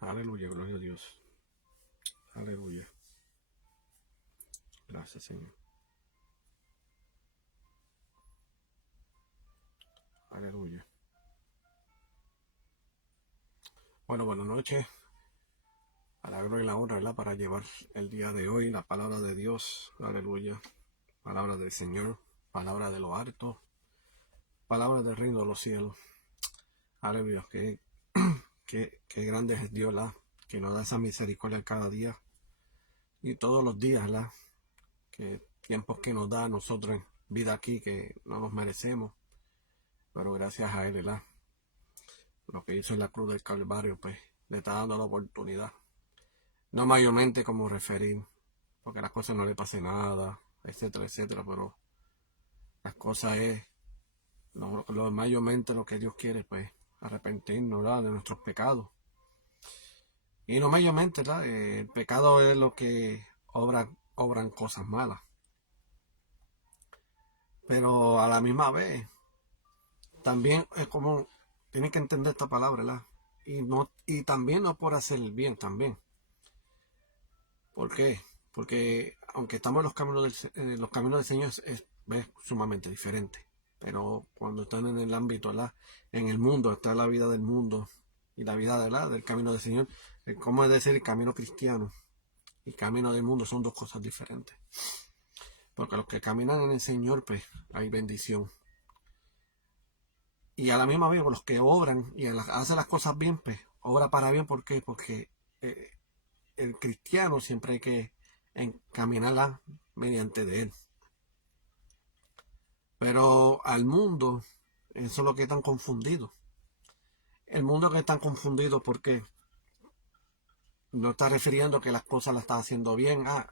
Aleluya, gloria a Dios. Aleluya. Gracias, Señor. Aleluya. Bueno, buenas noches. A la gloria y la honra, ¿verdad? Para llevar el día de hoy la palabra de Dios. Aleluya. Palabra del Señor. Palabra de lo alto. Palabra del reino de los cielos. Aleluya. Qué grande es Dios, ¿verdad? Que nos da esa misericordia cada día. Y todos los días, ¿verdad? Que tiempos que nos da a nosotros en vida aquí que no nos merecemos. Pero gracias a Él, ¿verdad? Lo que hizo en la cruz del Calvario, pues le está dando la oportunidad. No mayormente como referir, porque a las cosas no le pase nada, etcétera, etcétera, pero las cosas es, mayormente lo que Dios quiere, pues, arrepentirnos, ¿verdad? De nuestros pecados. Y no mayormente, ¿verdad? El pecado es lo que obran cosas malas. Pero a la misma vez, también es como, tienen que entender esta palabra, ¿verdad? Y también no por hacer el bien, también. ¿Por qué? Porque aunque estamos en los caminos del Señor es sumamente diferente. Pero cuando están en el ámbito, ¿verdad? En el mundo, está la vida del mundo y la vida, ¿verdad? Del camino del Señor. ¿Cómo es decir el camino cristiano y camino del mundo? Son dos cosas diferentes. Porque los que caminan en el Señor, pues hay bendición. Y a la misma vez, los que obran y hacen las cosas bien, pues obra para bien. ¿Por qué? Porque el cristiano siempre hay que encaminarla mediante de él. Pero al mundo, eso es lo que están confundidos. El mundo que están confundidos porque no está refiriendo que las cosas las está haciendo bien, vas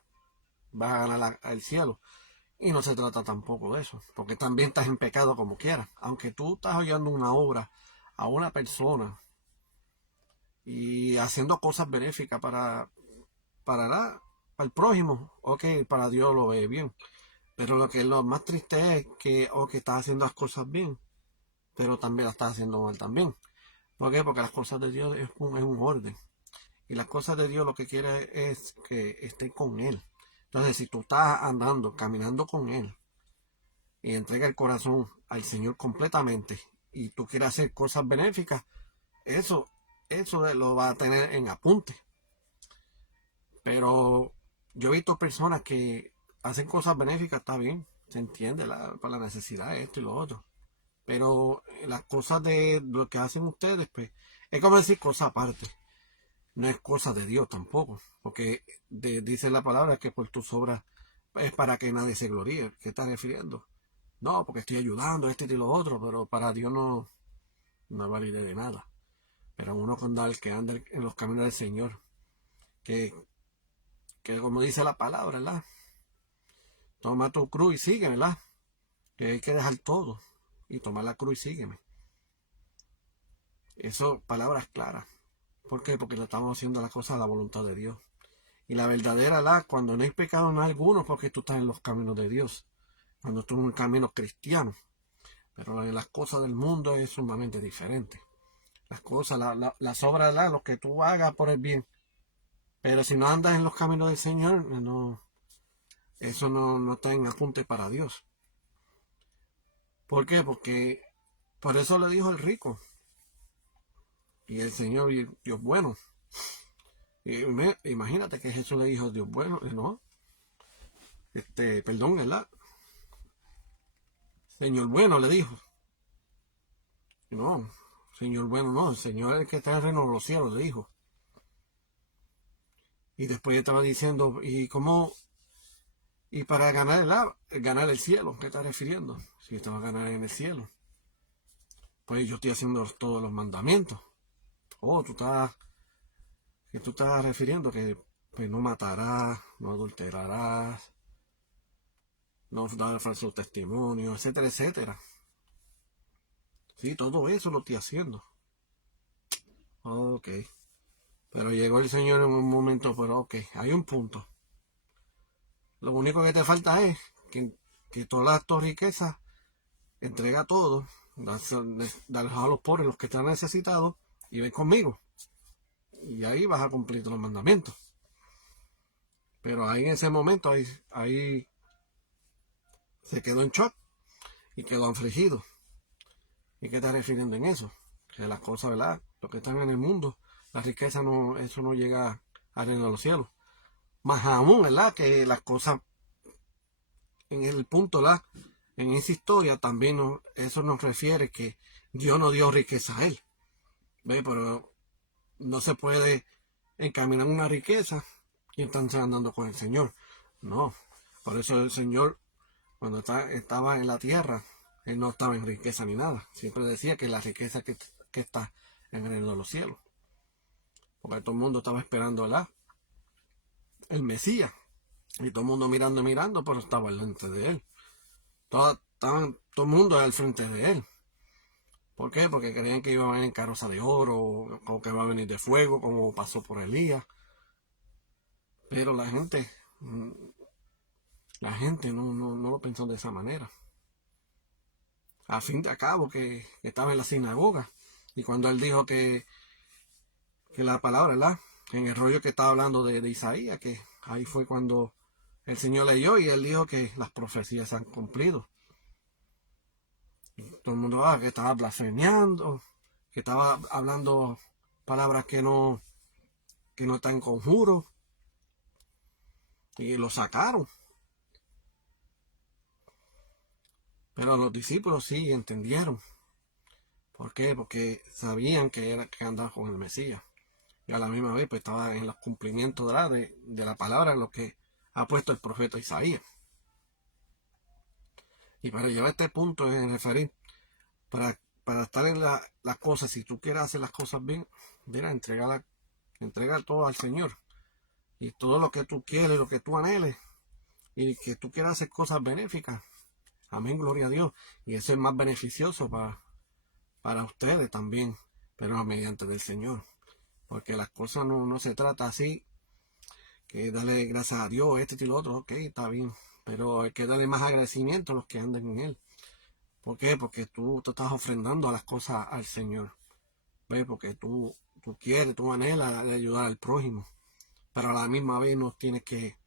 a ganar el cielo. Y no se trata tampoco de eso, porque también estás en pecado como quieras. Aunque tú estás oyendo una obra a una persona y haciendo cosas benéficas para el prójimo, ok, para Dios lo ve bien. Pero lo más triste es que estás haciendo las cosas bien, pero también las estás haciendo mal también. ¿Por qué? Porque las cosas de Dios es un orden. Y las cosas de Dios lo que quiere es que esté con Él. Entonces, si tú estás andando, caminando con Él, y entrega el corazón al Señor completamente, y tú quieres hacer cosas benéficas, eso lo va a tener en apunte. Pero yo he visto personas que hacen cosas benéficas, está bien, se entiende para la necesidad, esto y lo otro. Pero las cosas de lo que hacen ustedes, pues, es como decir cosa aparte. No es cosa de Dios tampoco. Porque dice la palabra que por tus obras es para que nadie se gloríe. ¿Qué estás refiriendo? No, porque estoy ayudando, esto y lo otro, pero para Dios no valide de nada. Pero uno que anda en los caminos del Señor, que, que como dice la palabra, ¿verdad? Toma tu cruz y sígueme, ¿verdad? Que hay que dejar todo y tomar la cruz y sígueme. Eso, palabras claras. ¿Por qué? Porque le estamos haciendo las cosas a la voluntad de Dios. Y la verdadera cuando no hay pecado en alguno, porque tú estás en los caminos de Dios. Cuando tú en un camino cristiano. Pero las cosas del mundo es sumamente diferente. Las cosas, las obras, lo que tú hagas por el bien. Pero si no andas en los caminos del Señor, eso no está en apunte para Dios. ¿Por qué? Porque por eso le dijo el rico. Y el Señor, Dios bueno. Imagínate que Jesús le dijo Dios bueno, no. Perdón, ¿verdad? Señor bueno le dijo. No, Señor bueno no, el Señor es el que está en el reino de los cielos, le dijo. Y después estaba diciendo, ¿y cómo? Y para ganar el cielo, ¿qué está refiriendo? Si te vas a ganar en el cielo. Pues yo estoy haciendo todos los mandamientos. Oh, tú estás refiriendo que pues, no matarás, no adulterarás, no dar falso testimonio, etcétera, etcétera. Sí, todo eso lo estoy haciendo. Ok. Pero llegó el Señor en un momento, pero ok, hay un punto. Lo único que te falta es que todas tus riquezas, entrega todo, darlos a los pobres, los que están necesitados, y ven conmigo. y ahí vas a cumplir los mandamientos. Pero ahí en ese momento, ahí se quedó en shock y quedó afligido. ¿Y qué está refiriendo en eso? Que las cosas, ¿verdad? Lo que están en el mundo, la riqueza, no, eso no llega al reino de los cielos. Más aún, ¿verdad? Que las cosas, en el punto, ¿verdad? En esa historia también eso nos refiere que Dios no dio riqueza a él. ¿Ve? Pero no se puede encaminar una riqueza y entonces andando con el Señor. No. Por eso el Señor, cuando estaba en la tierra, él no estaba en riqueza ni nada. Siempre decía que la riqueza que está en el reino de los cielos. Porque todo el mundo estaba esperando, ¿verdad? El Mesías. Y todo el mundo mirando, pero estaba delante de él. Todo el mundo al frente de él. ¿Por qué? Porque creían que iba a venir en carroza de oro, o que iba a venir de fuego, como pasó por Elías. Pero la gente no lo pensó de esa manera. Al fin de cabo, que estaba en la sinagoga, y cuando él dijo que la palabra, ¿verdad? En el rollo que estaba hablando de Isaías, que ahí fue cuando el Señor leyó y él dijo que las profecías se han cumplido. Y todo el mundo que estaba blasfemiando, que estaba hablando palabras que no están en conjuro, y lo sacaron. Pero los discípulos sí entendieron. ¿Por qué? Porque sabían que andaba con el Mesías. Y a la misma vez pues estaba en los cumplimientos de la palabra, lo que ha puesto el profeta Isaías. Y para llevar este punto es referir, para estar en las cosas, si tú quieres hacer las cosas bien, mira, entregar todo al Señor. Y todo lo que tú quieres, lo que tú anheles, y que tú quieras hacer cosas benéficas. Amén, gloria a Dios. Y eso es más beneficioso para ustedes también, pero mediante del Señor. Porque las cosas no se trata así, que darle gracias a Dios, y lo otro, ok, está bien. Pero hay que darle más agradecimiento a los que andan en Él. ¿Por qué? Porque tú te estás ofrendando a las cosas al Señor. ¿Ves? Porque tú quieres, tú anhelas de ayudar al prójimo. Pero a la misma vez nos tienes que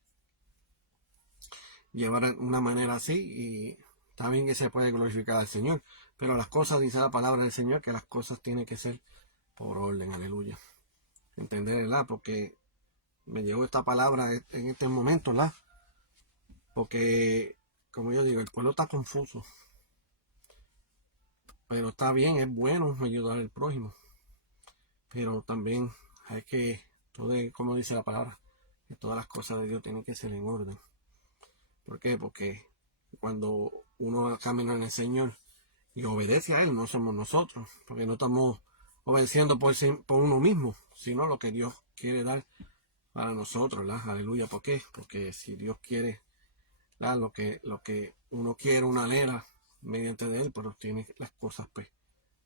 llevar de una manera así, y está bien que se puede glorificar al Señor. Pero las cosas, dice la palabra del Señor, que las cosas tienen que ser por orden, aleluya. Entender, ¿verdad? Porque me llegó esta palabra en este momento, ¿verdad? Porque, como yo digo, el pueblo está confuso. Pero está bien, es bueno ayudar al prójimo. Pero también hay que, como dice la palabra, que todas las cosas de Dios tienen que ser en orden. ¿Por qué? Porque cuando uno camina en el Señor y obedece a Él, no somos nosotros. Porque no estamos obedeciendo por uno mismo, sino lo que Dios quiere dar para nosotros, ¿verdad? Aleluya. ¿Por qué? Porque si Dios quiere dar lo que uno quiere, una anhela mediante de Él, pero tiene las cosas, pues,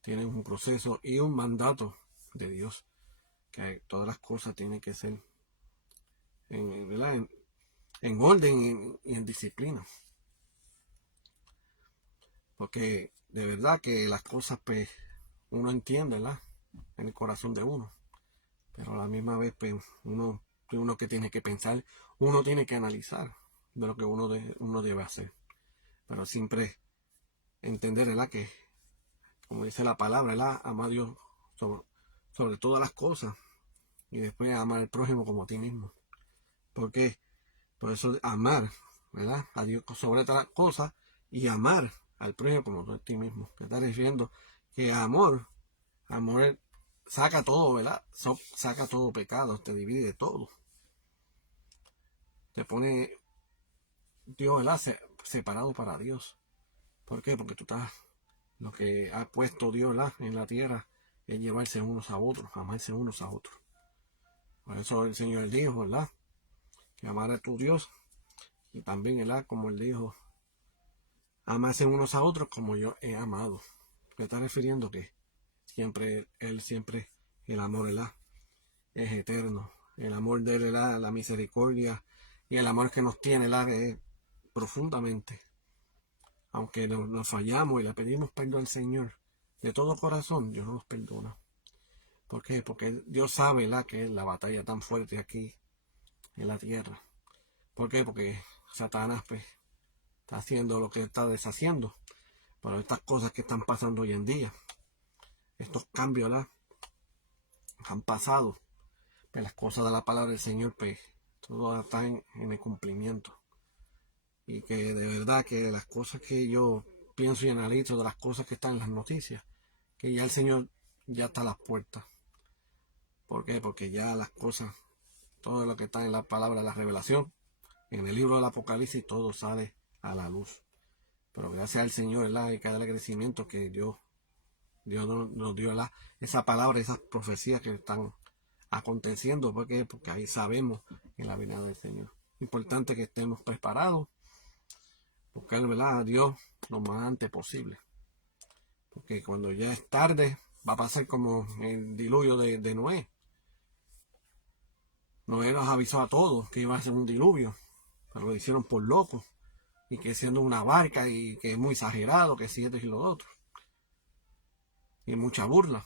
tienen un proceso y un mandato de Dios, que todas las cosas tienen que ser en orden y en disciplina. Porque de verdad que las cosas, pues, uno entiende, ¿verdad? En el corazón de uno. Pero a la misma vez, pues, uno que tiene que pensar, uno tiene que analizar de lo que uno debe hacer. Pero siempre entender, ¿verdad? Que, como dice la palabra, ¿verdad? Ama a Dios sobre todas las cosas, y después amar al prójimo como a ti mismo. ¿Por qué? Por eso amar, ¿verdad? A Dios sobre todas las cosas, y amar al prójimo como tú a ti mismo. Que está refiriendo que amor saca todo, ¿verdad? Saca todo pecado, te divide todo. Te pone Dios, ¿verdad? Separado para Dios. ¿Por qué? Porque tú estás, lo que ha puesto Dios, ¿verdad? En la tierra es llevarse unos a otros, amarse unos a otros. Por eso el Señor dijo, ¿verdad? Que amar a tu Dios, y también, ¿verdad? Como Él dijo, amarse unos a otros como yo he amado. ¿Qué está refiriendo? Que siempre, el amor, ¿verdad? Es eterno. El amor de Él, ¿verdad? La misericordia y el amor que nos tiene, ¿verdad? Es profundamente. Aunque nos fallamos y le pedimos perdón al Señor de todo corazón, Dios no nos perdona. ¿Por qué? Porque Dios sabe, ¿verdad?, que la batalla tan fuerte aquí en la tierra. ¿Por qué? Porque Satanás pues, está haciendo lo que está deshaciendo. Pero estas cosas que están pasando hoy en día, estos cambios, ¿verdad?, han pasado. Pues las cosas de la palabra del Señor, pues, todo está en el cumplimiento. Y que de verdad que las cosas que yo pienso y analizo de las cosas que están en las noticias, que ya el Señor ya está a las puertas. ¿Por qué? Porque ya las cosas, todo lo que está en la palabra de la revelación, en el libro del Apocalipsis, todo sale a la luz. Pero gracias al Señor, ¿verdad?, y cada agradecimiento que Dios nos dio, ¿verdad?, esa palabra, esas profecías que están aconteciendo. ¿Por qué? Porque ahí sabemos en la venida del Señor. Importante que estemos preparados, buscar, ¿verdad?, a Dios lo más antes posible. Porque cuando ya es tarde, va a pasar como el diluvio de Noé. Noé nos avisó a todos que iba a ser un diluvio, pero lo hicieron por locos. Y que siendo una barca y que es muy exagerado, que si esto y lo otro. Y mucha burla.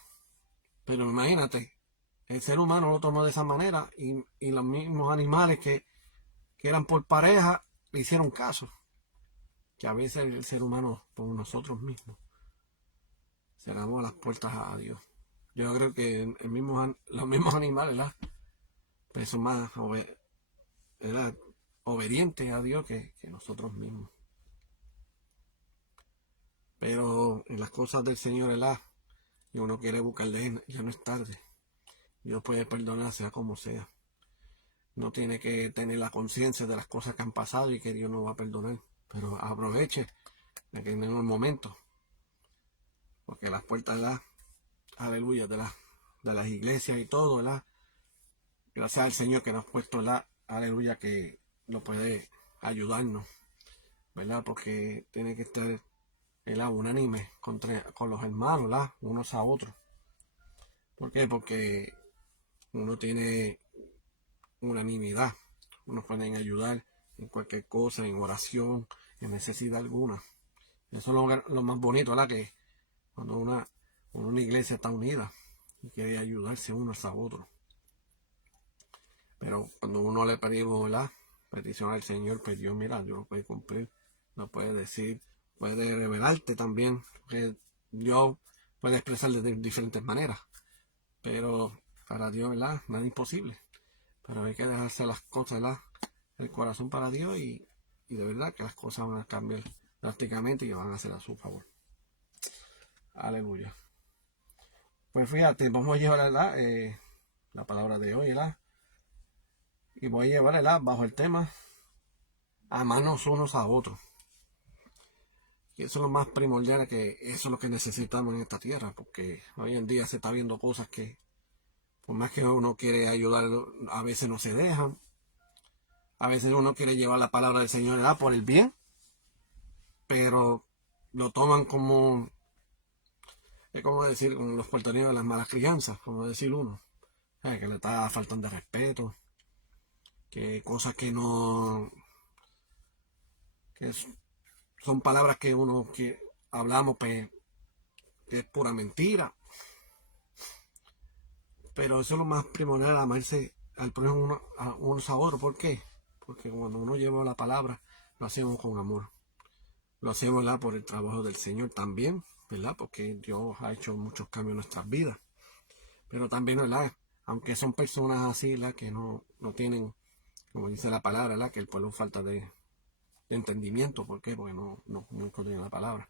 Pero imagínate, el ser humano lo tomó de esa manera y los mismos animales que eran por pareja le hicieron caso. Que a veces el ser humano, por nosotros mismos, cerramos las puertas a Dios. Yo creo que los mismos animales, ¿verdad?, pues son más obedientes a Dios que nosotros mismos. Pero en las cosas del Señor, ¿verdad?, y uno quiere buscar de Él, ya no es tarde. Dios puede perdonar sea como sea. No tiene que tener la conciencia de las cosas que han pasado y que Dios no va a perdonar. Pero aproveche de que en el momento. Porque las puertas, ¿verdad?, aleluya, de las iglesias y todo, ¿verdad?, gracias al Señor que nos ha puesto, ¿verdad?, aleluya, que lo puede ayudarnos, ¿verdad? Porque tiene que estar, ¿verdad?, unánime con los hermanos, ¿verdad?, unos a otros. ¿Por qué? Porque uno tiene unanimidad. Unos pueden ayudar en cualquier cosa, en oración, en necesidad alguna. Eso es lo más bonito, ¿verdad?, que cuando una iglesia está unida y quiere ayudarse unos a otros. Pero cuando uno le pedimos, ¿verdad?, petición al Señor, pues Dios, mira, Dios lo puede cumplir, lo puede decir, puede revelarte también, porque Dios puede expresar de diferentes maneras. Pero para Dios, ¿verdad?, nada es imposible. Pero hay que dejarse las cosas, ¿verdad?, el corazón para Dios y de verdad que las cosas van a cambiar drásticamente y van a ser a su favor. Aleluya. Pues fíjate, vamos a llevar, ¿verdad?, la palabra de hoy, ¿verdad?, y voy a llevar, ¿verdad?, bajo el tema amarnos unos a otros. Y eso es lo más primordial, que eso es lo que necesitamos en esta tierra, porque hoy en día se está viendo cosas que por más que uno quiere ayudar, a veces no se dejan. A veces uno quiere llevar la palabra del Señor, ¿verdad?, por el bien, pero lo toman como, es como decir, con los puertorriqueños de las malas crianzas, como decir uno, que le está faltando de respeto, que cosas que no, que son palabras que uno que hablamos, pues, que es pura mentira. Pero eso es lo más primordial, amarse al prójimo unos a otros. ¿Por qué? Porque cuando uno lleva la palabra, lo hacemos con amor. Lo hacemos, ¿verdad?, por el trabajo del Señor también, ¿verdad?, porque Dios ha hecho muchos cambios en nuestras vidas. Pero también, ¿verdad?, aunque son personas así, ¿verdad?, que no tienen, como dice la palabra, ¿verdad?, que el pueblo falta de entendimiento. ¿Por qué? Porque no tienen la palabra.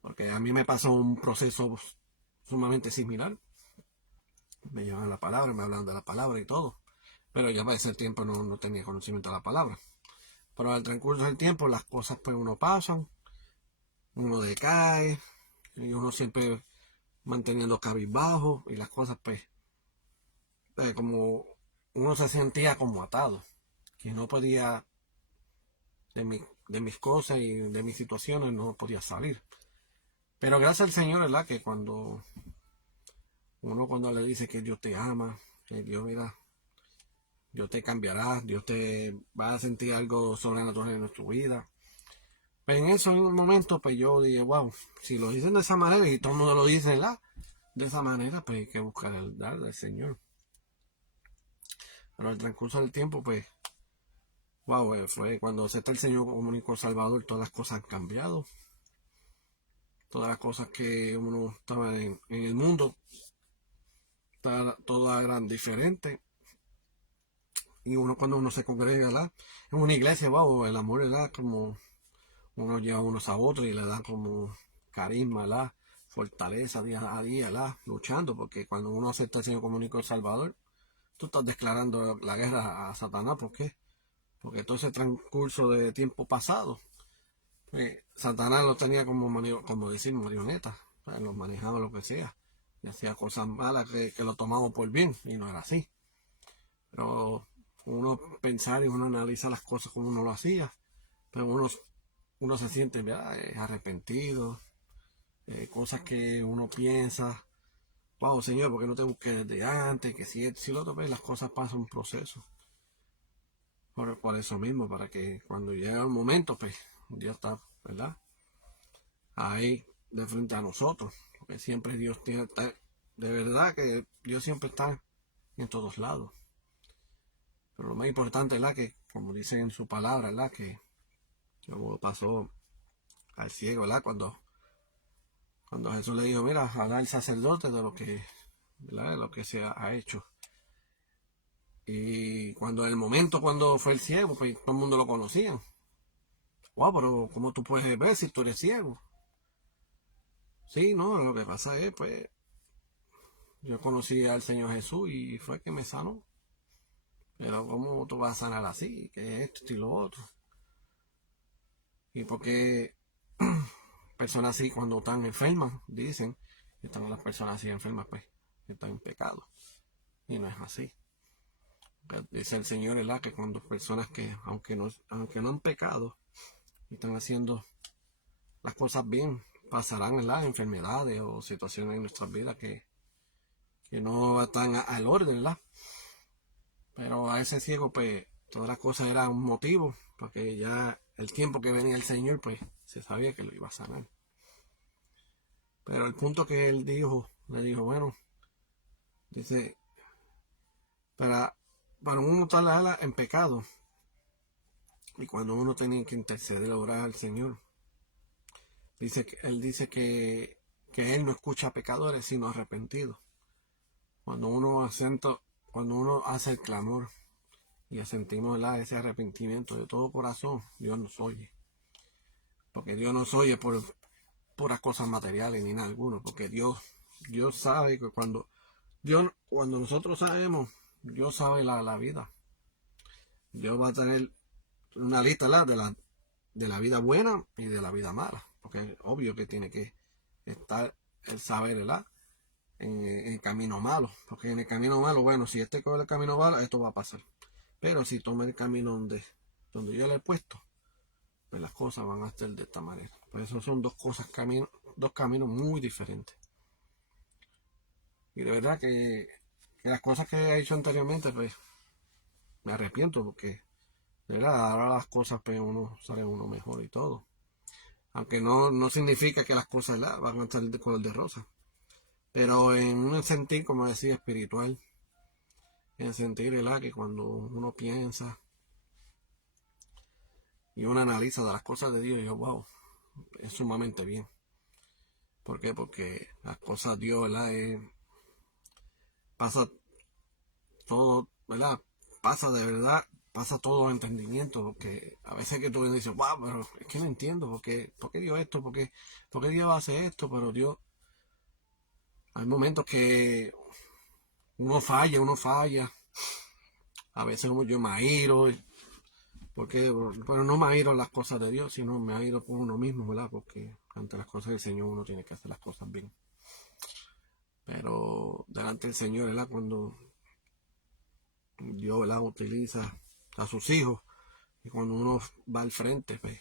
Porque a mí me pasó un proceso sumamente similar. Me llevaban la palabra, me hablaban de la palabra y todo. Pero ya para ese tiempo no tenía conocimiento de la palabra. Pero al transcurso del tiempo las cosas pues uno pasan, uno decae, y uno siempre manteniendo cabizbajo y las cosas pues, como uno se sentía como atado, que no podía, de mis cosas y de mis situaciones no podía salir. Pero gracias al Señor, ¿verdad?, que cuando le dice que Dios te ama, que Dios, mira, Dios te cambiará, Dios te va a sentir algo sobrenatural en tu vida. Pues en un momento, pues yo dije, wow, si lo dicen de esa manera y todo el mundo lo dice, ¿verdad?, de esa manera, pues hay que buscar el dar del Señor. Pero al transcurso del tiempo, pues, wow, fue cuando acepta el Señor como único Salvador, todas las cosas han cambiado. Todas las cosas que uno estaba en el mundo, todas eran diferentes. Y uno cuando uno se congrega, ¿verdad? En una iglesia, wow, el amor, ¿verdad? Como uno lleva unos a otros y le da como carisma, ¿verdad? Fortaleza día a día, ¿verdad? Luchando, porque cuando uno acepta al Señor como único Salvador, tú estás declarando la guerra a Satanás. ¿Por qué? Porque todo ese transcurso de tiempo pasado, Satanás lo tenía como decir, marioneta, o sea, lo manejaba lo que sea, y hacía cosas malas que lo tomamos por bien, y no era así. Pero uno pensar y uno analiza las cosas como uno lo hacía, pero uno se siente, ¿verdad? Arrepentido, cosas que uno piensa, wow, Señor, ¿por qué no te busqué desde antes? Que si lo otro, pues las cosas pasan un proceso. Por eso mismo, para que cuando llega el momento, pues Dios está, ¿verdad? Ahí de frente a nosotros, porque siempre Dios tiene, de verdad que Dios siempre está en todos lados. Pero lo más importante es la que, como dice en su palabra, la que como pasó al ciego, ¿verdad? Cuando Jesús le dijo, mira, habla el sacerdote de lo que, ¿verdad? De lo que se ha hecho. Y cuando en el momento cuando fue el ciego, pues todo el mundo lo conocía. Wow, pero ¿cómo tú puedes ver si tú eres ciego? Sí, no, lo que pasa es, pues, yo conocí al Señor Jesús y fue que me sanó. Pero ¿cómo tú vas a sanar así? Que esto y lo otro. Y porque personas así cuando están enfermas, dicen que están las personas así enfermas, pues, que están en pecado. Y no es así. Dice el Señor, ¿verdad? Que cuando personas que, aunque no han pecado, están haciendo las cosas bien, pasarán, ¿verdad? Enfermedades o situaciones en nuestras vidas que no están al orden, ¿verdad? Pero a ese ciego, pues, todas las cosas eran un motivo, porque ya el tiempo que venía el Señor, pues, se sabía que lo iba a sanar. Pero el punto que él le dijo, bueno, dice, para, para uno estar en pecado, y cuando uno tenía que interceder, orar al Señor, él dice que él no escucha a pecadores, sino arrepentidos. Cuando cuando uno hace el clamor y sentimos ese arrepentimiento de todo corazón, Dios nos oye. Porque Dios nos oye por puras cosas materiales ni nada alguno. Porque Dios sabe que cuando nosotros sabemos, Dios sabe la vida. Dios va a tener una lista de la vida buena y de la vida mala. Porque es obvio que tiene que estar el saber, ¿verdad? En el camino malo. Porque en el camino malo, bueno, si coge el camino malo, esto va a pasar. Pero si toma el camino donde yo le he puesto, pues las cosas van a ser de esta manera. Por eso son dos caminos muy diferentes. Y de verdad que las cosas que he hecho anteriormente, pues me arrepiento porque de verdad ahora las cosas pues salen uno mejor y todo. Aunque no significa que las cosas van a estar de color de rosa. Pero en un sentir, como decía, espiritual, en sentir que cuando uno piensa y uno analiza de las cosas de Dios, yo, wow, es sumamente bien. ¿Por qué? Porque las cosas de Dios, ¿verdad? Pasa todo, ¿verdad? Pasa de verdad, pasa todo entendimiento, porque a veces que tú dices, wow, pero es que no entiendo, ¿por qué Dios esto? ¿Por qué Dios hace esto? Pero Dios, hay momentos que uno falla, a veces yo me airo, pero no me airo las cosas de Dios, sino me airo por uno mismo, ¿verdad? Porque ante las cosas del Señor uno tiene que hacer las cosas bien. Pero delante del Señor, ¿verdad? Cuando Dios, ¿verdad? Utiliza a sus hijos, y cuando uno va al frente, pues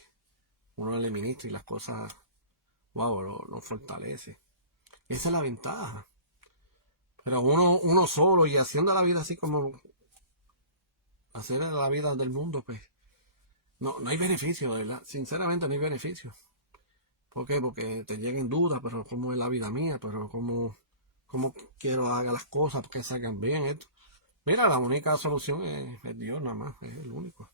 uno le ministra y las cosas, wow, lo fortalece. Esa es la ventaja. Pero uno solo y haciendo la vida así como hacer la vida del mundo, pues no hay beneficio, ¿verdad? Sinceramente no hay beneficio. ¿Por qué? Porque te llegan dudas, pero cómo es la vida mía, pero cómo cómo quiero haga las cosas para que salgan bien esto. Mira, la única solución es Dios nada más, es el único.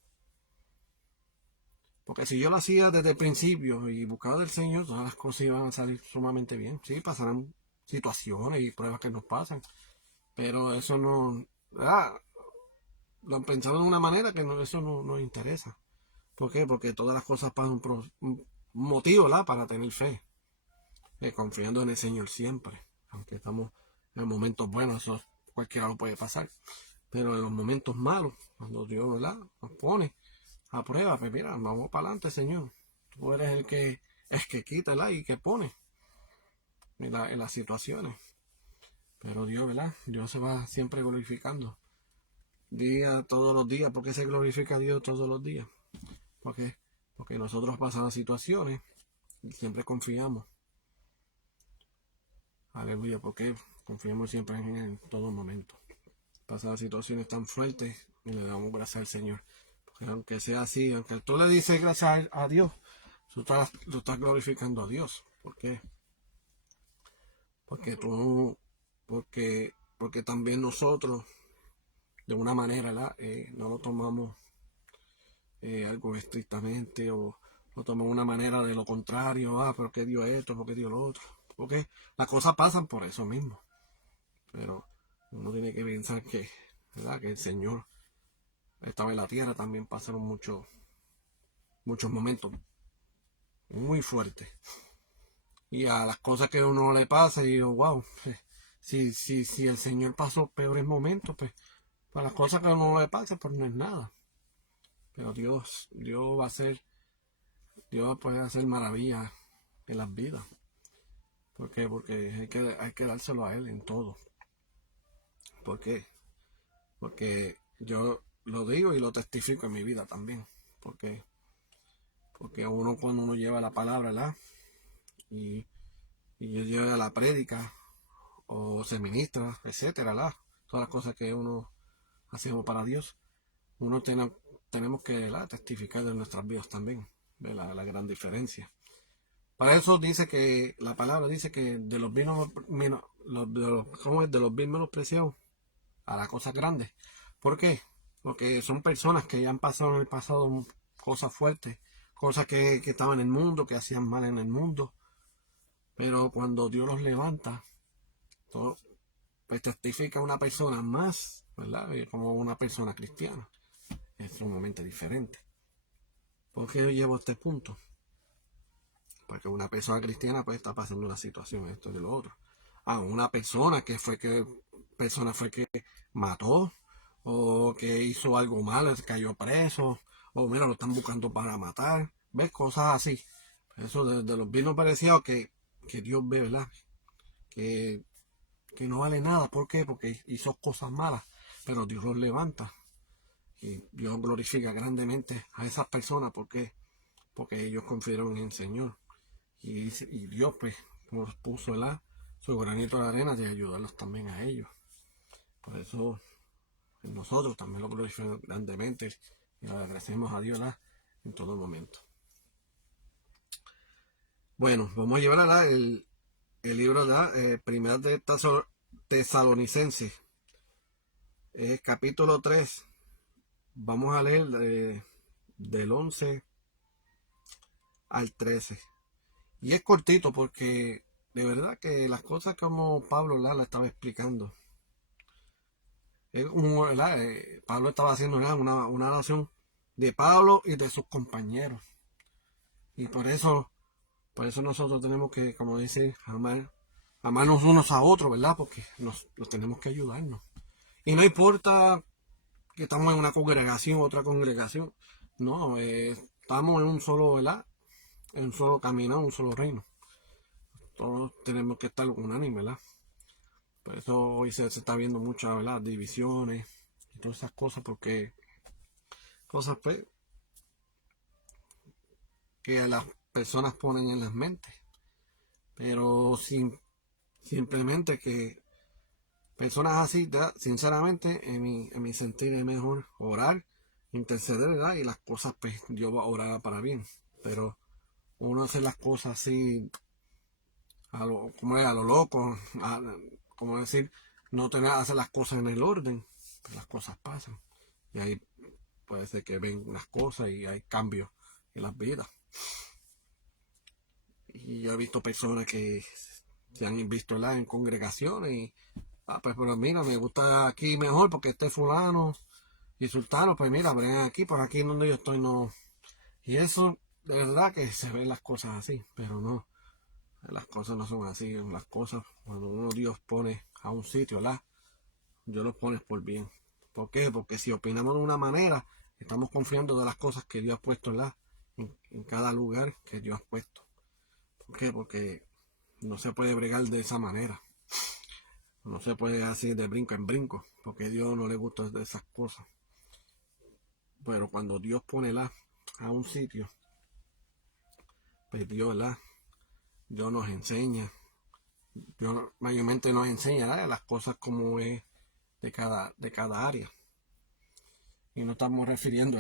Porque si yo lo hacía desde el principio y buscaba del Señor, todas las cosas iban a salir sumamente bien. Sí, pasarán situaciones y pruebas que nos pasan, pero eso no, ¿verdad? Lo han pensado de una manera que eso no nos interesa. ¿Por qué? Porque todas las cosas pasan por un motivo, ¿verdad? Para tener fe, confiando en el Señor siempre. Aunque estamos en momentos buenos, eso cualquiera lo puede pasar. Pero en los momentos malos, cuando Dios, ¿verdad?, nos pone a prueba, pues mira, vamos para adelante, Señor. Tú eres el que quita, ¿verdad?, y que pone en las situaciones. Pero Dios, ¿verdad? Dios se va siempre glorificando. Todos los días. ¿Por qué se glorifica a Dios todos los días? Porque nosotros pasamos situaciones y siempre confiamos. Aleluya, porque confiamos siempre en Él en todo momento. Pasan situaciones tan fuertes y le damos gracias al Señor. Porque aunque sea así, aunque tú le dices gracias a Dios, tú lo estás glorificando a Dios. ¿Por qué? Porque porque también nosotros, de una manera, no lo tomamos algo estrictamente o lo tomamos de una manera de lo contrario, ¿por qué dio esto? ¿Por qué dio lo otro? Porque las cosas pasan por eso mismo. Pero uno tiene que pensar que, ¿verdad?, que el Señor estaba en la tierra, también pasaron muchos momentos muy fuertes. Y a las cosas que a uno le pasa, y digo, wow, si el Señor pasó peores momentos, pues para las cosas que a uno le pasa, pues no es nada. Pero Dios puede hacer maravillas en las vidas. ¿Por qué? Porque hay que dárselo a Él en todo. ¿Por qué? Porque yo lo digo y lo testifico en mi vida también. Porque cuando uno lleva la palabra, ¿verdad?, y yo llevo la prédica o se ministra, etcétera, todas las cosas que uno hacemos para Dios, tenemos que, ¿verdad?, testificar de nuestras vidas también, de la gran diferencia. Para eso dice que la palabra dice que de los bienes menos, de los bienes menospreciados a las cosas grandes. ¿Por qué? Porque son personas que ya han pasado en el pasado cosas fuertes, cosas que estaban en el mundo, que hacían mal en el mundo. Pero cuando Dios los levanta, pues testifica una persona más, ¿verdad?, como una persona cristiana. Es sumamente diferente. ¿Por qué yo llevo a este punto? Porque una persona cristiana pues está pasando una situación, esto y lo otro. Una persona persona fue que mató, o que hizo algo malo, cayó preso, o mira, lo están buscando para matar. ¿Ves? Cosas así. Eso de los bienes preciados que Dios ve, ¿verdad? Que no vale nada. ¿Por qué? Porque hizo cosas malas, pero Dios los levanta. Y Dios glorifica grandemente a esas personas. ¿Por qué? Porque ellos confiaron en el Señor. Y Dios pues nos puso su granito de arena de ayudarlos también a ellos. Por eso nosotros también lo glorificamos grandemente y le agradecemos a Dios en todo momento. Bueno, vamos a llevar el libro Primera de Tesalonicenses, capítulo 3. Vamos a leer del 11 al 13. Y es cortito porque de verdad que las cosas como Pablo la estaba explicando. Pablo estaba haciendo una oración de Pablo y de sus compañeros. Y por eso nosotros tenemos que, como dice, amarnos unos a otros, ¿verdad? Porque nos tenemos que ayudarnos. Y no importa que estamos en una congregación u otra congregación. No, estamos en un solo, ¿verdad?, en un solo camino, en un solo reino. Todos tenemos que estar unánimes, ¿verdad? Por eso hoy se está viendo muchas, ¿verdad?, divisiones y todas esas cosas, porque cosas pues que las personas ponen en las mentes, pero simplemente que personas así, sinceramente, en mi sentir es mejor orar, interceder, ¿verdad?, y las cosas pues Dios va a orar para bien. Pero uno hace las cosas así a lo loco, como decir, no tener hacer las cosas en el orden, pues las cosas pasan. Y ahí puede ser que ven unas cosas y hay cambios en las vidas. Y yo he visto personas que se han visto en congregaciones y, pues pero mira, me gusta aquí mejor porque este fulano y sultano, pues mira, ven aquí, por aquí donde yo estoy no. Y eso, de verdad que se ven las cosas así, pero no, las cosas no son así. Las cosas, cuando uno Dios pone a un sitio, Dios los pone por bien. ¿Por qué? Porque si opinamos de una manera, estamos confiando de las cosas que Dios ha puesto, en cada lugar que Dios ha puesto. ¿Por qué? Porque no se puede bregar de esa manera. No se puede hacer de brinco en brinco, porque a Dios no le gusta de esas cosas. Pero cuando Dios pone a un sitio, pues Dios nos enseña. Dios mayormente nos enseña las cosas como es de cada área. Y no estamos refiriendo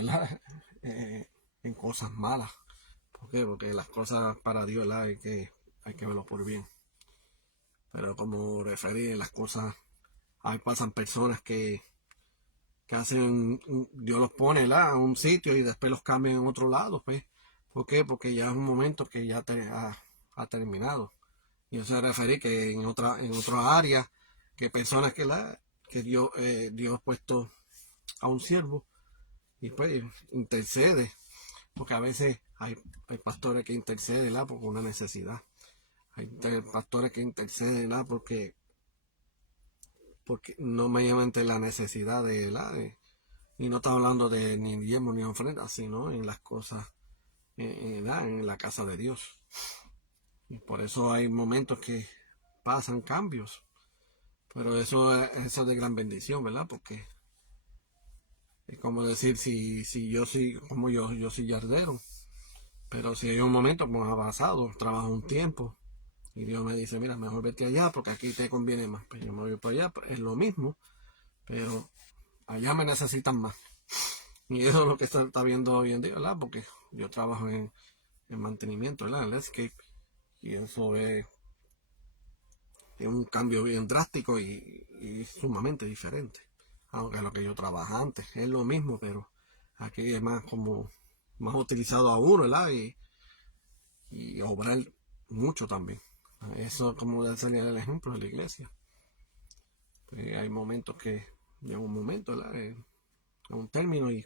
en cosas malas. ¿Por qué? Porque las cosas para Dios hay que verlo por bien. Pero como referir las cosas, ahí pasan personas que hacen, Dios los pone a un sitio y después los cambian en otro lado, pues. ¿Por qué? Porque ya es un momento que ya ha terminado. Y eso se refiere que en otra área, que personas que Dios ha puesto a un siervo y pues intercede, porque a veces hay pastores que interceden por una necesidad. Hay pastores que interceden porque no mayormente la necesidad y no está hablando de ni diezmo ni ofrenda, sino en las cosas en la casa de Dios. Y por eso hay momentos que pasan cambios, pero eso es de gran bendición, ¿verdad? Porque es como decir, si yo soy como yo soy yardero, pero si hay un momento como ha pasado, trabajo un tiempo y Dios me dice, mira, mejor vete allá porque aquí te conviene más. Pues yo me voy por allá, pues es lo mismo, pero allá me necesitan más. Y eso es lo que está viendo hoy en día, ¿verdad? Porque yo trabajo en mantenimiento, ¿verdad? En landscape. Y eso es un cambio bien drástico y sumamente diferente. Aunque lo que yo trabajaba antes es lo mismo, pero aquí es más utilizado a uno, ¿verdad? Y obrar mucho también. Eso como de sería el ejemplo de la iglesia. Hay momentos que llega un momento, ¿verdad? A un término y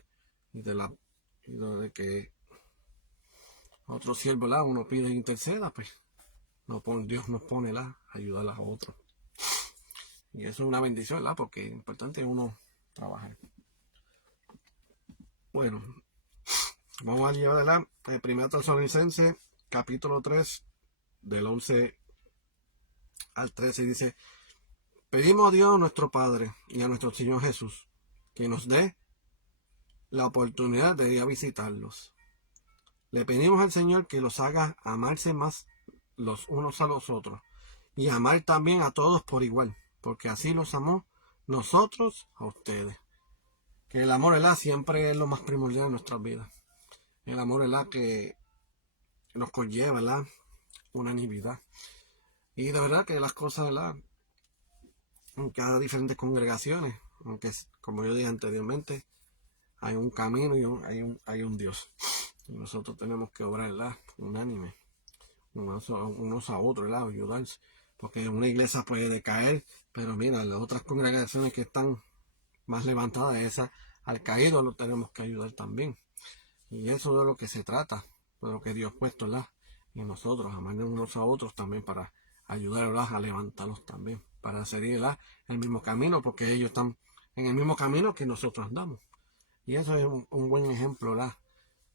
de que otro siervo, uno pide interceda, pues Dios nos pone a ayudar a otros. Y eso es una bendición, ¿verdad? Porque es importante uno trabajar. Bueno, vamos a llevar a 1 Tesalonicenses, capítulo 3, del 11 al 13, y dice: pedimos a Dios nuestro Padre y a nuestro Señor Jesús que nos dé la oportunidad de ir a visitarlos. Le pedimos al Señor que los haga amarse más los unos a los otros y amar también a todos por igual, porque así los amó nosotros a ustedes. Que el amor, siempre es lo más primordial en nuestras vidas. El amor, que nos conlleva, unanimidad. Y de verdad que las cosas, en cada diferentes congregaciones, aunque como yo dije anteriormente, hay un camino y hay un Dios. Y nosotros tenemos que obrar, unánime, unos a otros, ayudarse. Porque una iglesia puede decaer, pero mira, las otras congregaciones que están más levantadas, esas al caído lo tenemos que ayudar también. Y eso es de lo que se trata, de lo que Dios ha puesto, y nosotros, amarnos unos a otros también para ayudarlos a levantarlos también, para seguir el mismo camino, porque ellos están en el mismo camino que nosotros andamos. Y eso es un buen ejemplo,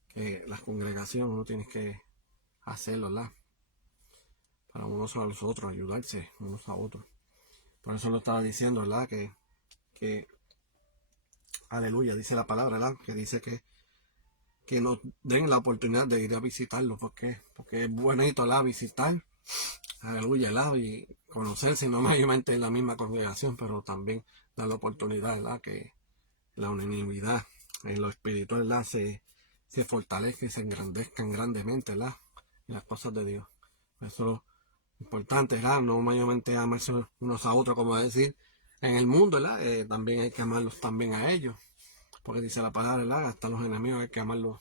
que las congregaciones uno tiene que hacerlo, para unos a los otros, ayudarse unos a otros. Por eso lo estaba diciendo, que aleluya, dice la palabra, que dice que nos den la oportunidad de ir a visitarlo. Porque es bonito, visitar, aleluya, y conocerse, no mayormente en la misma congregación, pero también dar la oportunidad, que la unanimidad en lo espiritual, se fortalezca y se engrandezcan grandemente, en las cosas de Dios. Eso Importante, ¿verdad? No mayormente amarse unos a otros, como decir, en el mundo, ¿verdad? También hay que amarlos también a ellos. Porque dice la palabra, ¿verdad? Hasta los enemigos hay que amarlos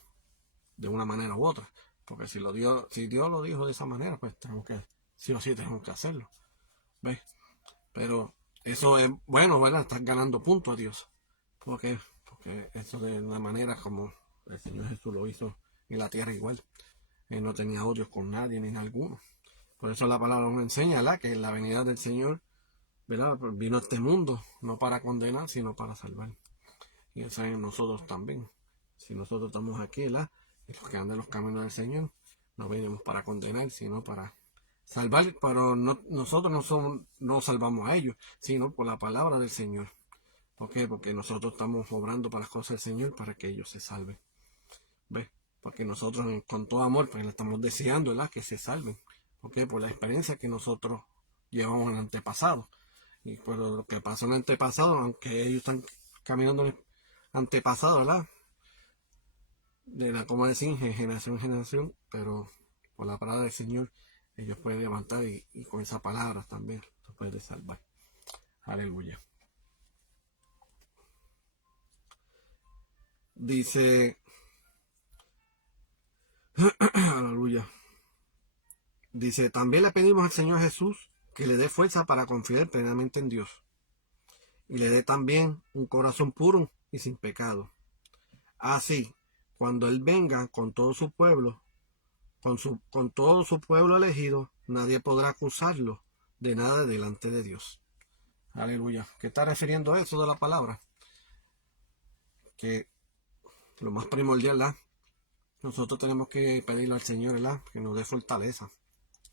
de una manera u otra. Porque si Dios lo dijo de esa manera, pues tenemos que, sí o sí tenemos que hacerlo. ¿Ves? Pero eso es bueno, ¿verdad? Estás ganando puntos a Dios. Porque eso de una manera como el Señor Jesús lo hizo en la tierra igual. Él no tenía odio con nadie ni en alguno. Por eso la palabra nos enseña, ¿verdad? Que la venida del Señor, ¿verdad? Vino a este mundo no para condenar, sino para salvar. Y eso es en nosotros también. Si nosotros estamos aquí, ¿verdad? Y los que andan en los caminos del Señor, no venimos para condenar, sino para salvar. Pero no, nosotros no salvamos a ellos, sino por la palabra del Señor. ¿Por qué? Porque nosotros estamos obrando para las cosas del Señor para que ellos se salven. ¿Ves? Porque nosotros con todo amor pues le estamos deseando, ¿verdad? Que se salven. ¿Por qué? Por la experiencia que nosotros llevamos en el antepasado. Y por lo que pasó en el antepasado, aunque ellos están caminando en el antepasado, ¿verdad? De la, como decir, generación en generación, pero por la palabra del Señor ellos pueden levantar y con esa palabra también se puede salvar. Aleluya. Dice, aleluya. Dice, también le pedimos al Señor Jesús que le dé fuerza para confiar plenamente en Dios y le dé también un corazón puro y sin pecado. Así, cuando Él venga con todo su pueblo, con todo su pueblo elegido, nadie podrá acusarlo de nada delante de Dios. Aleluya. ¿Qué está refiriendo a eso de la palabra? Que lo más primordial, ¿verdad? Nosotros tenemos que pedirle al Señor, ¿verdad? Que nos dé fortaleza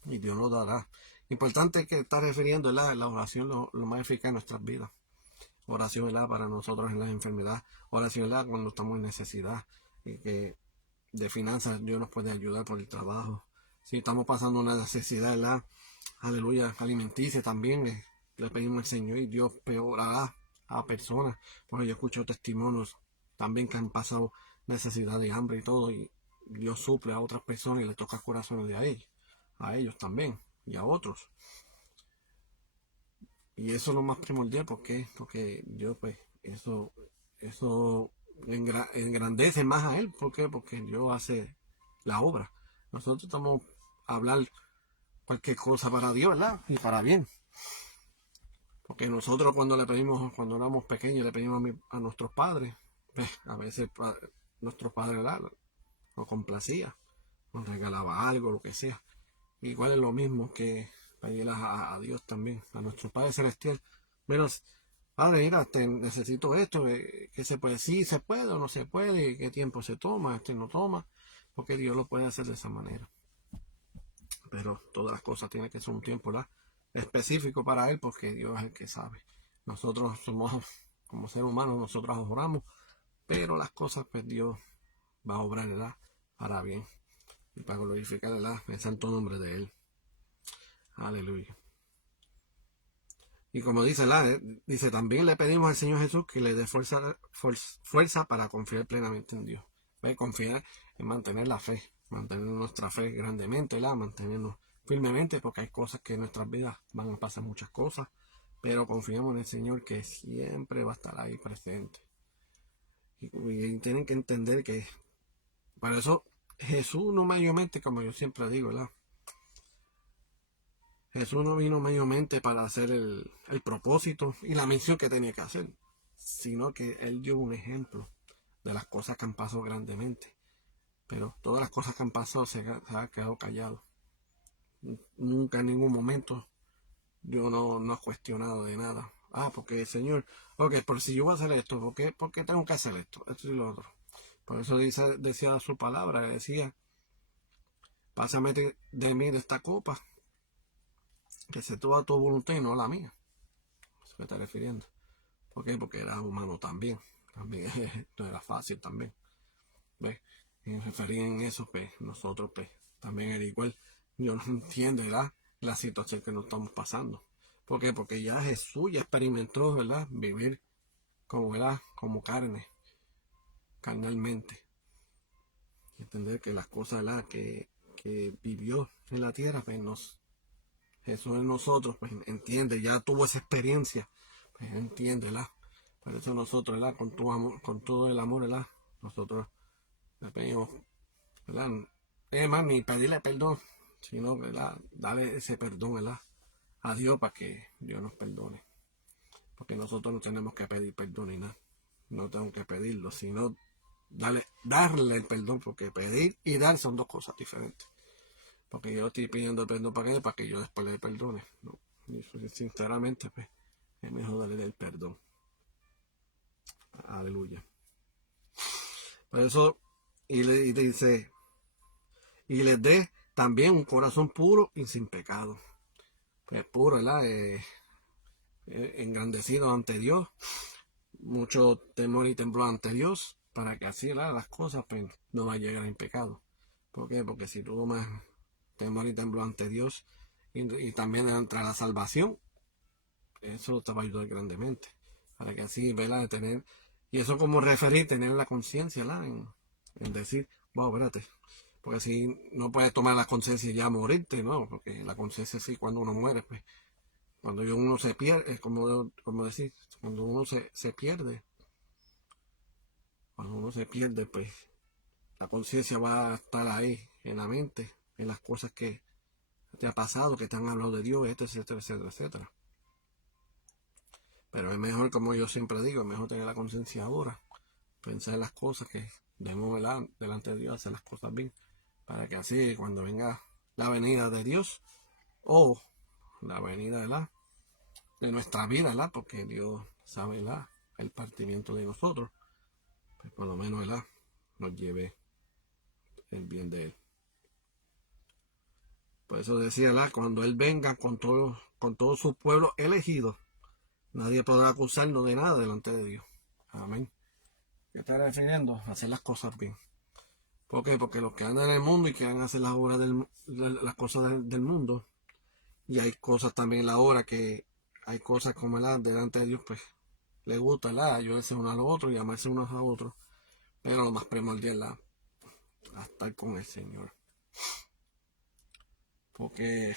y Dios nos dará. Importante que está refiriendo, ¿verdad? La oración lo más eficaz en nuestras vidas. Oración, ¿verdad? Para nosotros en las enfermedades. Oración, ¿verdad? Cuando estamos en necesidad y que de finanzas Dios nos puede ayudar por el trabajo. Si estamos pasando una necesidad, ¿verdad? Aleluya, alimenticia también. Le pedimos al Señor y Dios peorará a personas. Porque yo escucho testimonios también que han pasado necesidad de hambre y todo. Y Dios suple a otras personas y le toca corazones de a ellos también y a otros. Y eso es lo más primordial, porque yo pues eso engrandece más a él. ¿Por qué? Porque Dios hace la obra. Nosotros estamos a hablar cualquier cosa para Dios, ¿verdad? Y para bien. Porque nosotros cuando le pedimos, cuando éramos pequeños, le pedimos a nuestros padres, pues, a veces nuestros padres, ¿verdad? Nos complacía, nos regalaba algo, lo que sea. Igual es lo mismo que pedirle a Dios también, a nuestro Padre Celestial. Menos, Padre, mira, necesito esto, que se puede, sí se puede o no se puede, qué tiempo se toma, no toma, porque Dios lo puede hacer de esa manera. Pero todas las cosas tienen que ser un tiempo, ¿verdad? Específico para Él, porque Dios es el que sabe. Nosotros somos, como seres humanos, nosotros oramos, pero las cosas, pues Dios va a obrar, ¿verdad? Para bien y para glorificar, ¿verdad? El santo nombre de Él. Aleluya. Y como dice, también le pedimos al Señor Jesús que le dé fuerza para confiar plenamente en Dios. Confiar en mantener la fe, mantener nuestra fe grandemente, mantenernos firmemente, porque hay cosas que en nuestras vidas van a pasar muchas cosas, pero confiamos en el Señor que siempre va a estar ahí presente. Y tienen que entender que para eso Jesús no mayormente, como yo siempre digo, ¿verdad? Jesús no vino mayormente para hacer el propósito y la misión que tenía que hacer, sino que Él dio un ejemplo de las cosas que han pasado grandemente. Pero todas las cosas que han pasado se ha quedado callado. Nunca en ningún momento yo no he cuestionado de nada. Porque el Señor, ok, por si yo voy a hacer esto, ¿por qué tengo que hacer esto? Esto y lo otro. Por eso decía su palabra, decía, pásame de mí de esta copa, que se toda tu voluntad y no la mía. ¿A eso me está refiriendo? ¿Por qué? Porque era humano también. También no era fácil también. ¿Ves? Y refería en eso, pues, nosotros, pues, también era igual. Yo no entiendo, ¿verdad? La situación que nos estamos pasando. ¿Por qué? Porque ya Jesús ya experimentó, ¿verdad? Vivir como, ¿verdad? Como carne, carnalmente. Y entender que las cosas, ¿verdad? Que vivió en la tierra, pues, Jesús en nosotros, pues entiende, ya tuvo esa experiencia, pues entiende, ¿verdad? Por eso nosotros, ¿verdad? Con tu amor, con todo el amor, ¿verdad? Nosotros le pedimos, ¿verdad? Es más, ni pedirle perdón, sino, ¿verdad? Darle ese perdón, ¿verdad? A Dios para que Dios nos perdone. Porque nosotros no tenemos que pedir perdón ni nada. No tengo que pedirlo, sino darle el perdón, porque pedir y dar son dos cosas diferentes. Porque yo estoy pidiendo el perdón para que yo después le perdone. No. Y sinceramente, pues, es mejor darle el perdón. Aleluya. Por eso, y dice, y les dé también un corazón puro y sin pecado. Pues puro, ¿verdad? Engrandecido ante Dios, mucho temor y temblor ante Dios, para que así, ¿verdad? Las cosas pues, no vayan a llegar en pecado. ¿Por qué? Porque si tú más temor y temblor ante Dios y también ante la salvación, eso te va a ayudar grandemente. Para que así, ¿verdad? De tener, y eso como referir, tener la conciencia, ¿verdad? En decir, wow, espérate. Porque si no puedes tomar la conciencia y ya morirte, ¿no? Porque la conciencia sí, cuando uno muere, pues, cuando uno se pierde, es como decir, cuando uno se pierde, cuando uno se pierde, pues, la conciencia va a estar ahí, en la mente, en las cosas que te ha pasado, que te han hablado de Dios, etcétera, etcétera, etcétera. Pero es mejor, como yo siempre digo, es mejor tener la conciencia ahora, pensar en las cosas que debemos, ¿verdad? Delante de Dios, hacer las cosas bien, para que así cuando venga la venida de Dios o la venida, ¿verdad? De nuestra vida, ¿verdad? Porque Dios sabe, ¿verdad? El partimiento de nosotros, pues por lo menos, ¿verdad? Nos lleve el bien de Él. Por eso decía, ¿verdad? Cuando Él venga con todo su pueblo elegido, nadie podrá acusarnos de nada delante de Dios. Amén. ¿Qué está refiriendo? Hacer las cosas bien. ¿Por qué? Porque los que andan en el mundo y quieren hacer las obras las cosas del mundo, y hay cosas también en la obra que hay cosas como la delante de Dios, pues le gusta ayudarse uno a los otros y amarse unos a otros, pero lo más primordial a estar con el Señor. Porque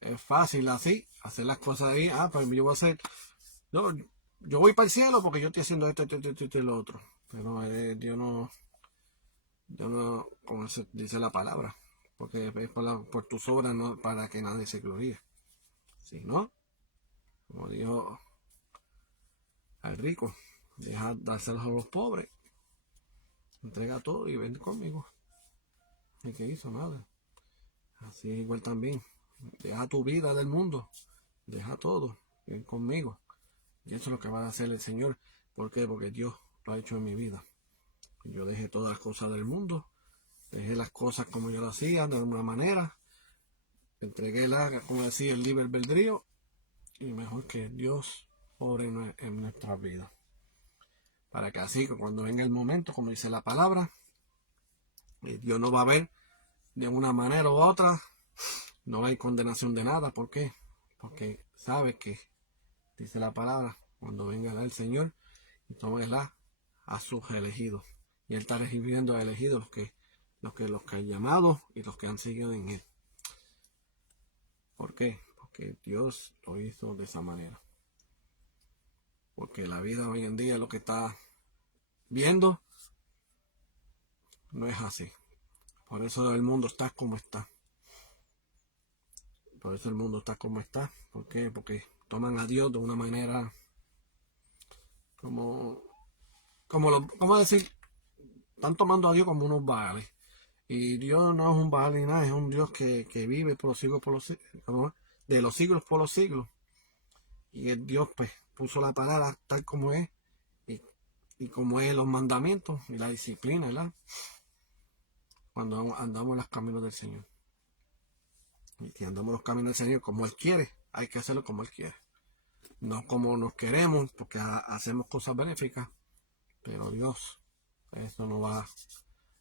es fácil así, hacer las cosas bien. Pues yo voy a hacer, yo voy para el cielo porque yo estoy haciendo esto y lo otro. Pero Dios no, como dice la palabra, porque es por tus obras, no para que nadie se gloríe. Si no, como dijo al rico, deja dárselos a los pobres, entrega todo y ven conmigo. ¿Y qué hizo? Nada. Así es igual también. Deja tu vida del mundo, deja todo, ven conmigo. Y eso es lo que va a hacer el Señor. ¿Por qué? Porque Dios lo ha hecho en mi vida. Yo dejé todas las cosas del mundo, dejé las cosas como yo lo hacía, de alguna manera, entregué como decía, el libre albedrío, y mejor que Dios obre en nuestras vidas. Para que así, que cuando venga el momento, como dice la palabra, Dios no va a ver de una manera u otra, no va a haber condenación de nada. ¿Por qué? Porque sabe que, dice la palabra, cuando venga el Señor, y tómela a sus elegidos. Y Él está recibiendo a elegidos los que han llamado y los que han seguido en Él. ¿Por qué? Porque Dios lo hizo de esa manera. Porque la vida hoy en día, lo que está viendo, no es así. Por eso el mundo está como está. Por eso el mundo está como está. ¿Por qué? Porque toman a Dios de una manera como decir, están tomando a Dios como unos baales. Y Dios no es un baal ni nada, es un Dios que vive por los siglos, de los siglos por los siglos. Y el Dios pues puso la palabra tal como es y como es los mandamientos y la disciplina, ¿verdad? Cuando andamos en los caminos del Señor. Y si andamos en los caminos del Señor como Él quiere, hay que hacerlo como Él quiere. No como nos queremos, porque hacemos cosas benéficas, pero Dios, eso no va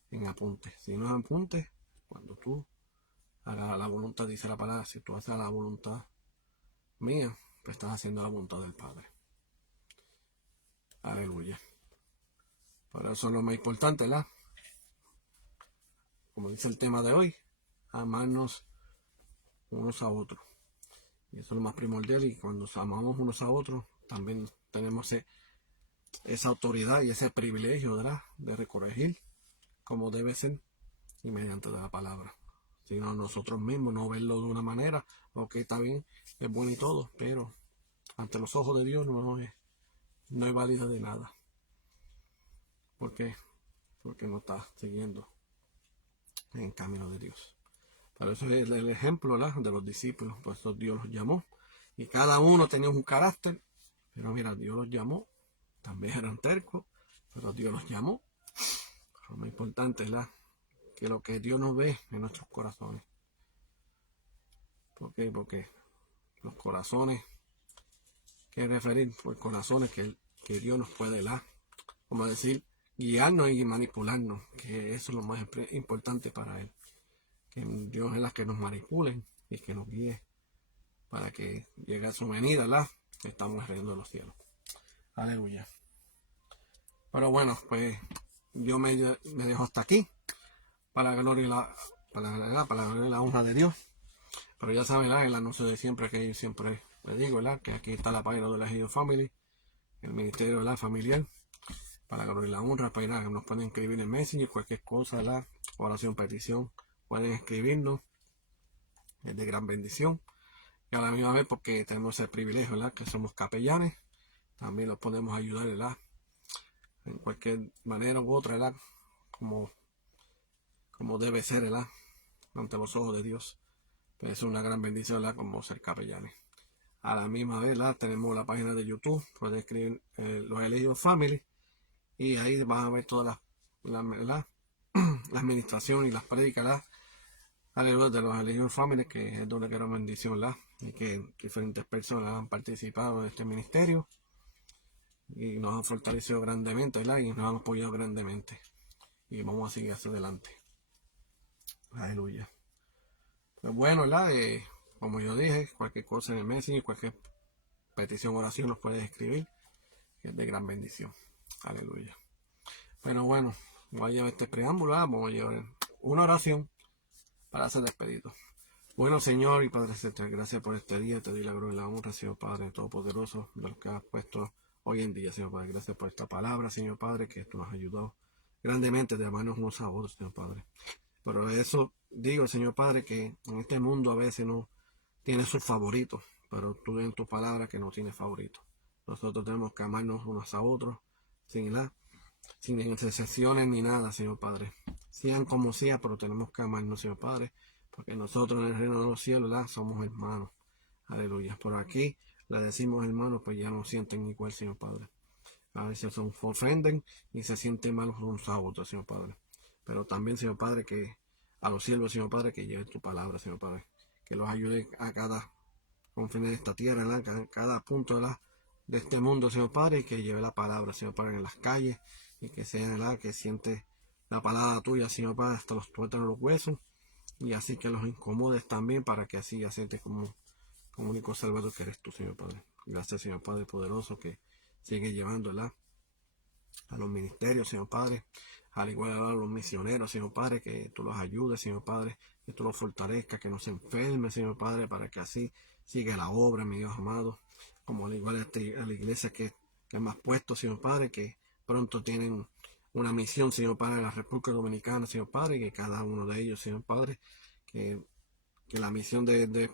en apunte. Si no es apunte, cuando tú hagas la voluntad, dice la palabra, si tú haces la voluntad mía, pues estás haciendo la voluntad del Padre. Aleluya. Por eso es lo más importante, ¿verdad? Como dice el tema de hoy, amarnos unos a otros. Y eso es lo más primordial. Y cuando nos amamos unos a otros, también tenemos esa autoridad y ese privilegio, ¿verdad?, de recorregir como debe ser y mediante de la palabra. Sino nosotros mismos no verlo de una manera, ok, está bien, es bueno y todo, pero ante los ojos de Dios no es válida de nada. ¿Por qué? Porque no está siguiendo en el camino de Dios. Pero eso es el ejemplo, ¿verdad?, de los discípulos. Por eso Dios los llamó. Y cada uno tenía un carácter. Pero mira, Dios los llamó. También eran tercos, pero Dios los llamó. Lo más importante es que lo que Dios nos ve en nuestros corazones. ¿Por qué? Porque los corazones, ¿qué referir? Pues corazones que Dios nos puede dar. Como decir, guiarnos y manipularnos. Que eso es lo más importante para Él. Que Dios es la que nos manipulen y que nos guíe para que llegue a su venida, ¿verdad? Estamos en el reino de los cielos. Aleluya. Pero bueno, pues yo me dejo hasta aquí para la gloria y la honra de Dios. Pero ya saben, el anuncio de siempre que yo siempre les digo, ¿verdad?, que aquí está la página de la Ejido Family, el ministerio de la familiar, para la gloria y la honra, para ir nos pueden escribir en Messenger, cualquier cosa, ¿verdad?, oración, petición, pueden escribirnos, es de gran bendición. Y a la misma vez, porque tenemos ese privilegio, ¿verdad?, que somos capellanes, también los podemos ayudar, ¿verdad?, en cualquier manera u otra, ¿verdad?, como debe ser, ¿verdad?, ante los ojos de Dios. Pues es una gran bendición, ¿verdad?, como ser capellanes. A la misma vez, ¿verdad?, tenemos la página de YouTube, puedes escribir los Elegidos Family, y ahí vas a ver todas la administración y las prédicas, ¿verdad?, aleluya, de los Elegidos Family, que es donde quiero bendición, ¿verdad?, y que diferentes personas han participado en este ministerio y nos han fortalecido grandemente, ¿verdad?, y nos han apoyado grandemente, y vamos a seguir hacia adelante. Aleluya. Pues bueno, ¿verdad?, como yo dije, cualquier cosa en el Messenger, cualquier petición, oración nos puedes escribir, que es de gran bendición. Aleluya. Pero bueno, voy a llevar este preámbulo, vamos a llevar una oración para ser despedido. Bueno, Señor y Padre Celestial, gracias por este día, te doy la gloria y la honra, Señor Padre Todopoderoso, de lo que has puesto hoy en día, Señor Padre. Gracias por esta palabra, Señor Padre, que tú nos has ayudado grandemente de amarnos unos a otros, Señor Padre. Pero eso digo, Señor Padre, que en este mundo a veces no tiene sus favoritos, pero tú en tu palabra que no tienes favoritos. Nosotros tenemos que amarnos unos a otros, sin excepciones ni nada, Señor Padre. Sean como sea, pero tenemos que amarnos, Señor Padre, porque nosotros en el reino de los cielos, ¿verdad?, somos hermanos. Aleluya. Por aquí le decimos hermanos, pues ya no sienten igual, Señor Padre. A veces se ofenden y se sienten malos unos a otros, Señor Padre. Pero también, Señor Padre, que a los siervos, Señor Padre, que lleven tu palabra, Señor Padre. Que los ayude a cada confín de esta tierra, ¿verdad?, cada punto de este mundo, Señor Padre, y que lleve la palabra, Señor Padre, en las calles, y que sea, ¿verdad?, que siente la palabra tuya, Señor Padre, hasta los tuétanos, los huesos, y así que los incomodes también, para que así ya sientes como único Salvador que eres tú, Señor Padre. Gracias, Señor Padre poderoso, que sigue llevando, ¿verdad?, a los ministerios, Señor Padre, al igual a los misioneros, Señor Padre, que tú los ayudes, Señor Padre, que tú los fortalezcas, que no se enferme, Señor Padre, para que así siga la obra, mi Dios amado, como al igual a la iglesia que más puesto, Señor Padre, que pronto tienen una misión, Señor Padre, en la República Dominicana, Señor Padre, que cada uno de ellos, Señor Padre, que la misión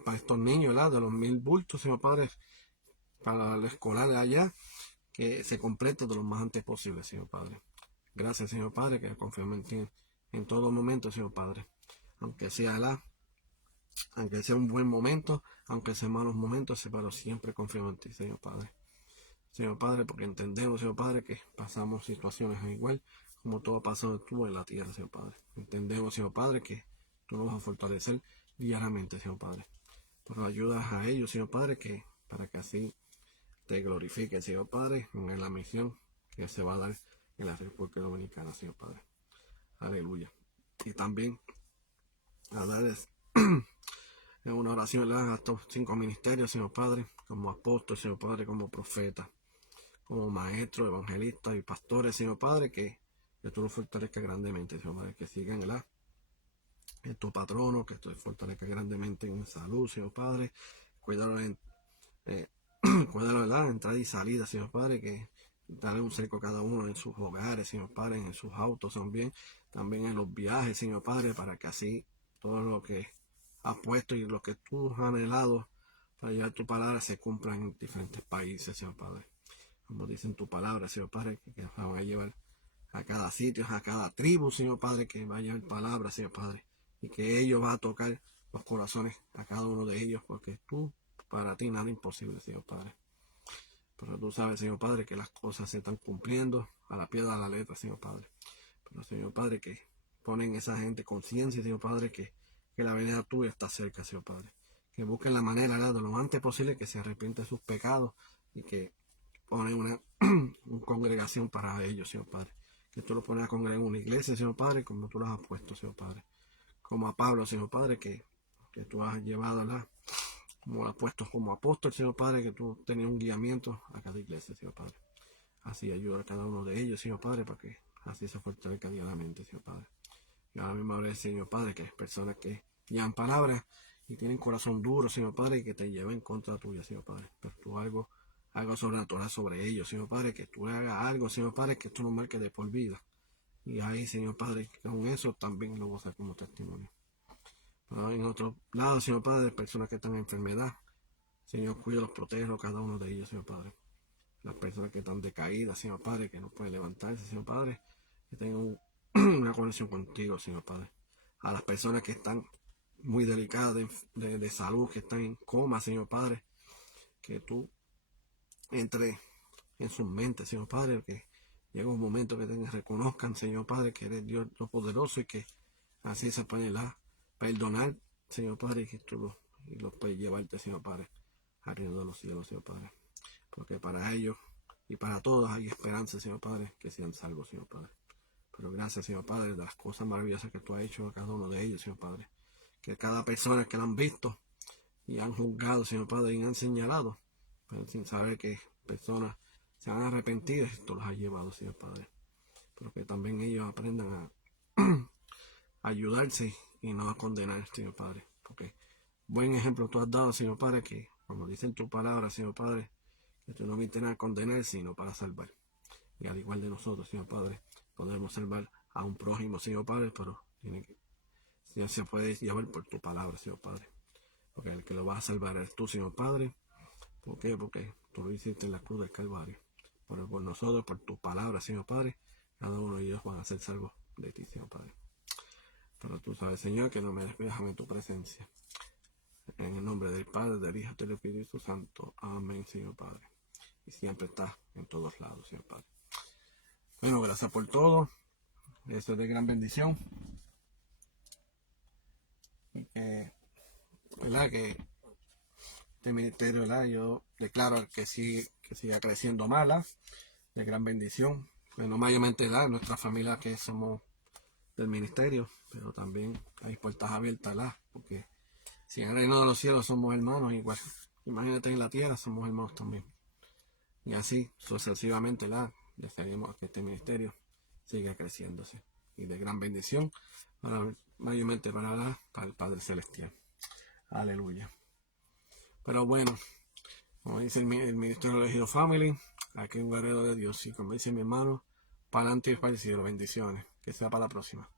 para estos niños, ¿verdad?, de los 1000 bultos, Señor Padre, para la escolar de allá, que se complete de lo más antes posible, Señor Padre. Gracias, Señor Padre, que confiamos en ti en todo momento, Señor Padre. Aunque sea un buen momento, aunque sean malos momentos, pero siempre confiamos en ti, Señor Padre. Señor Padre, porque entendemos, Señor Padre, que pasamos situaciones igual como todo pasó tú en la tierra, Señor Padre. Entendemos, Señor Padre, que tú nos vas a fortalecer diariamente, Señor Padre. Pero ayudas a ellos, Señor Padre, para que así te glorifique, Señor Padre, en la misión que se va a dar en la República Dominicana, Señor Padre. Aleluya. Y también a darles en una oración a estos 5 ministerios, Señor Padre, como apóstol, Señor Padre, como profeta, como maestro, evangelista y pastores, Señor Padre, que tú los fortalezcas grandemente, Señor Padre, que sigan en tu patrono, que tú los fortalezcas grandemente en salud, Señor Padre, cuidarlos cuidarlos, ¿verdad? Entrada y salida, Señor Padre, que darle un cerco a cada uno en sus hogares, Señor Padre, en sus autos también en los viajes, Señor Padre, para que así todo lo que has puesto y lo que tú has anhelado para llevar tu palabra se cumplan en diferentes países, Señor Padre. Como dice en tu palabra, Señor Padre, que van a llevar a cada sitio, a cada tribu, Señor Padre, que va a llevar palabra, Señor Padre, y que ellos van a tocar los corazones a cada uno de ellos, porque tú, para ti, nada imposible, Señor Padre. Pero tú sabes, Señor Padre, que las cosas se están cumpliendo a la piedra de la letra, Señor Padre. Pero, Señor Padre, que ponen esa gente conciencia, Señor Padre, que la venida tuya está cerca, Señor Padre. Que busquen la manera, ¿verdad?, de lo antes posible, que se arrepienten de sus pecados y que ponen una congregación para ellos, Señor Padre. Que tú lo pones a congregar en una iglesia, Señor Padre, como tú las has puesto, Señor Padre. Como a Pablo, Señor Padre, que tú has llevado, ¿verdad?, como has puesto como apóstol, Señor Padre, que tú tenías un guiamiento a cada iglesia, Señor Padre. Así ayuda a cada uno de ellos, Señor Padre, para que así se fortalezca diariamente, Señor Padre. Y a la misma vez, Señor Padre, que hay personas que llevan palabras y tienen corazón duro, Señor Padre, y que te llevan en contra tuya, Señor Padre. Pero tú algo sobrenatural sobre ellos, Señor Padre, que tú hagas algo, Señor Padre, que tú no marques de por vida. Y ahí, Señor Padre, con eso también lo voy a hacer como testimonio. Pero en otro lado, Señor Padre, personas que están en enfermedad, Señor, cuídalos, protégelos cada uno de ellos, Señor Padre. Las personas que están decaídas, Señor Padre, que no pueden levantarse, Señor Padre, que tengan una conexión contigo, Señor Padre. A las personas que están muy delicadas de salud, que están en coma, Señor Padre, que tú entres en sus mentes, Señor Padre, que llegue un momento que reconozcan, Señor Padre, que eres Dios Todopoderoso y que así se pueden perdonar, Señor Padre, y que tú los puedes llevarte, Señor Padre, al reino de los cielos, Señor Padre. Porque para ellos y para todos hay esperanza, Señor Padre, que sean salvos, Señor Padre. Pero gracias, Señor Padre, de las cosas maravillosas que tú has hecho a cada uno de ellos, Señor Padre. Que cada persona que lo han visto y han juzgado, Señor Padre, y han señalado, pero sin saber que personas se han arrepentido y tú los has llevado, Señor Padre. Pero que también ellos aprendan a ayudarse y no a condenar, Señor Padre. Porque buen ejemplo tú has dado, Señor Padre, que como dice en tu palabra, Señor Padre, que tú no viniste a condenar, sino para salvar. Y al igual de nosotros, Señor Padre, podemos salvar a un prójimo, Señor Padre, pero ya se puede llevar por tu palabra, Señor Padre. Porque el que lo va a salvar es tú, Señor Padre. ¿Por qué? Porque tú lo hiciste en la cruz del Calvario. Pero por nosotros, por tu palabra, Señor Padre, cada uno de ellos van a ser salvos de ti, Señor Padre. Pero tú sabes, Señor, que no me despejas en tu presencia. En el nombre del Padre, del Hijo y del Espíritu Santo. Amén, Señor Padre. Y siempre estás en todos lados, Señor Padre. Bueno, gracias por todo. Eso es de gran bendición. ¿Verdad? Que este ministerio, ¿verdad?, yo declaro que siga creciendo más, de gran bendición. Bueno, mayormente, ¿verdad?, nuestra familia que somos del ministerio, pero también hay puertas abiertas, ¿verdad? Porque si en el reino de los cielos somos hermanos, igual, imagínate en la tierra somos hermanos también. Y así, sucesivamente, ¿verdad?, desearíamos que este ministerio siga creciéndose. Y de gran bendición, mayormente para el Padre Celestial. Aleluya. Pero bueno, como dice el Ministerio Elegido Family, aquí un guerrero de Dios. Y como dice mi hermano, para adelante y para el cielo. Bendiciones. Que sea para la próxima.